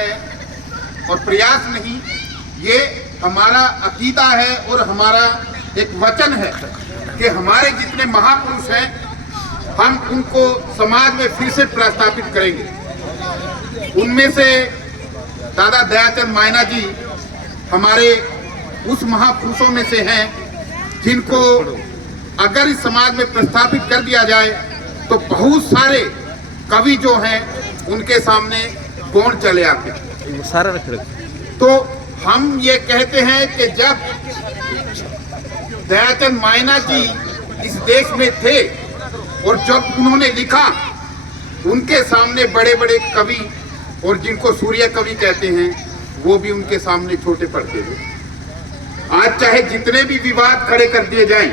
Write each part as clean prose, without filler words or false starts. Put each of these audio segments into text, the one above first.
है और प्रयास नहीं, ये हमारा अकीदा है और हमारा एक वचन है कि हमारे जितने महापुरुष हैं हम उनको समाज में फिर से प्रस्थापित करेंगे। उनमें से दादा दयाचंद मायना जी हमारे उस महापुरुषों में से हैं जिनको अगर इस समाज में प्रस्थापित कर दिया जाए तो बहुत सारे कवि जो हैं उनके सामने कौन चले आते हैं। सारा रख तो हम ये कहते हैं कि जब दयाचंद मायना जी इस देश में थे और जब उन्होंने लिखा, उनके सामने बड़े बड़े कवि और जिनको सूर्य कवि कहते हैं वो भी उनके सामने छोटे पड़ते थे। आज चाहे जितने भी विवाद खड़े कर दिए जाएं,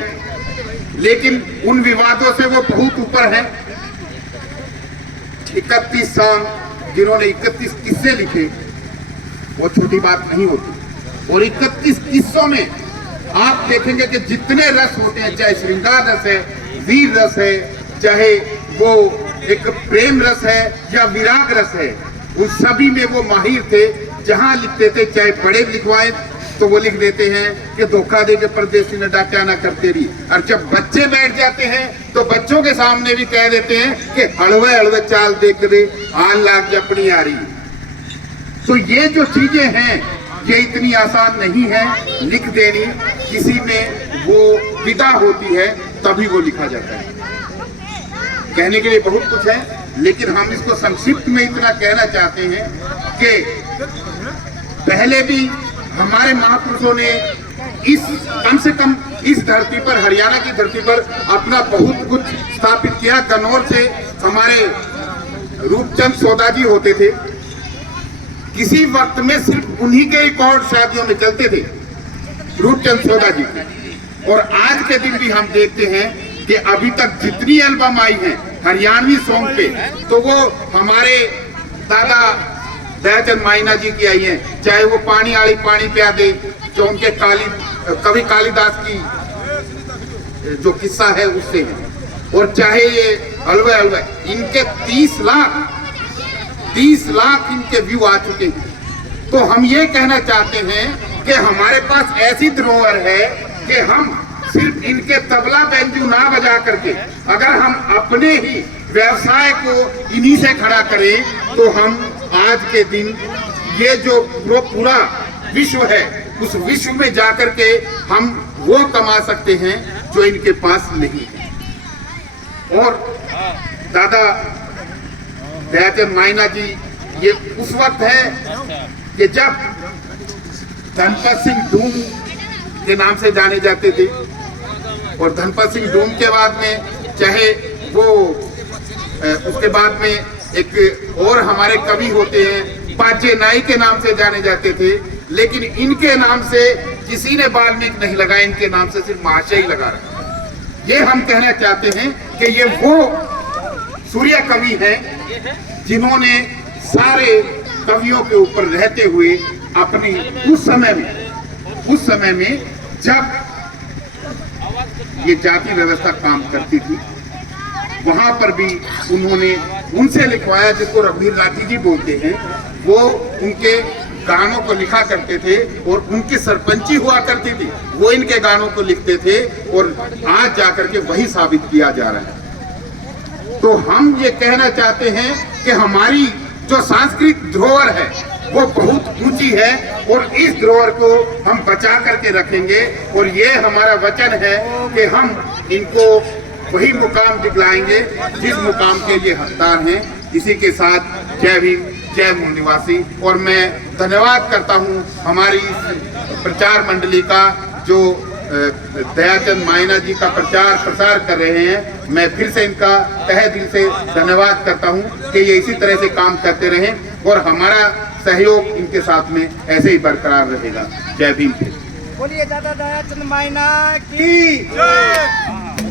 लेकिन उन विवादों से वो बहुत ऊपर है। 31 साल जिन्होंने 31 किस्से लिखे वो छोटी बात नहीं होती। और 31 किस्सों में आप देखेंगे कि जितने रस होते हैं, चाहे श्रृंगार रस है, वीर रस है, चाहे वो एक प्रेम रस है या विराग रस है, उन सभी में वो माहिर थे। जहां लिखते थे, चाहे बड़े लिखवाए तो वो लिख देते हैं कि धोखा दे के परदेसी न डांटा ना करते रही। और जब बच्चे बैठ जाते हैं तो बच्चों के सामने भी कह देते हैं कि हलवे हलवे चाल देख दे आन लाग जपनी आ रही। तो ये जो चीजें हैं ये इतनी आसान नहीं है लिख देनी। किसी में वो विदा होती है तभी वो लिखा जाता है। कहने के लिए बहुत कुछ है, लेकिन हम इसको संक्षिप्त में इतना कहना चाहते हैं कि पहले भी हमारे महापुरुषों ने इस कम से कम इस धरती पर, हरियाणा की धरती पर अपना बहुत कुछ स्थापित किया। गन्नौर से हमारे रूपचंद सौदा जी होते थे। किसी वक्त में सिर्फ उन्हीं के रिकॉर्ड शादियों में चलते थे, रूपचंद सौदा जी के। और आज के दिन भी हम देखते हैं कि अभी तक जितनी एल्बम आई हैं हरियाणवी सॉन्ग पे, तो वो हमारे दादा दयाचंद मायना जी की आई है। चाहे वो पानी आली पानी प्या दे, जो उनके कवि कालिदास की जो किस्सा है उससे है, और चाहे ये हलवे हलवे, इनके 30 लाख इनके व्यू आ चुके हैं। तो हम ये कहना चाहते हैं कि हमारे पास ऐसी धरोहर है कि हम सिर्फ इनके तबला बेंजू ना बजा करके अगर हम अपने ही व्यवसाय को इन्हीं से खड़ा करें तो हम आज के दिन ये जो पूरा विश्व है उस विश्व में जाकर के हम वो कमा सकते हैं जो इनके पास नहीं है। और दादा दयाचंद मायना जी ये उस वक्त है कि जब धनपत सिंह डूम के नाम से जाने जाते थे, और धनपत सिंह डूम के बाद में चाहे वो उसके बाद में एक और हमारे कवि होते हैं पाजे नाई के नाम से जाने जाते थे, लेकिन इनके नाम से किसी ने वाल्मीकि नहीं लगाया, इनके नाम से सिर्फ महाशय ही लगा रहा। ये हम कहना चाहते हैं कि ये वो सूर्य कवि हैं जिन्होंने सारे कवियों के ऊपर रहते हुए अपनी उस समय में जब ये जाति व्यवस्था काम करती थी वहां पर भी उन्होंने उनसे लिखवाया, जिसको रघुवीर राठी जी बोलते हैं। वो उनके गानों को लिखा करते थे और उनकी सरपंची हुआ करती थी, वो इनके गानों को लिखते थे और आज जाकर के वही साबित किया जा रहा है। तो हम ये कहना चाहते हैं कि हमारी जो सांस्कृतिक धरोहर है वो बहुत ऊंची है और इस धरोहर को हम बचा करके रखेंगे। और ये हमारा वचन है कि हम इनको वही मुकाम दिखलाएंगे जिस मुकाम के ये हकदार हैं। इसी के साथ जय भीम, जय मूल निवासी। और मैं धन्यवाद करता हूँ हमारी प्रचार मंडली का जो दयाचंद मायना जी का प्रचार प्रसार कर रहे हैं। मैं फिर से इनका तहे दिल से धन्यवाद करता हूँ कि ये इसी तरह से काम करते रहें और हमारा सहयोग इनके साथ में ऐसे ही बरकरार रहेगा। जय भीम। बोलिए दादा दयाचंद मायना की जय।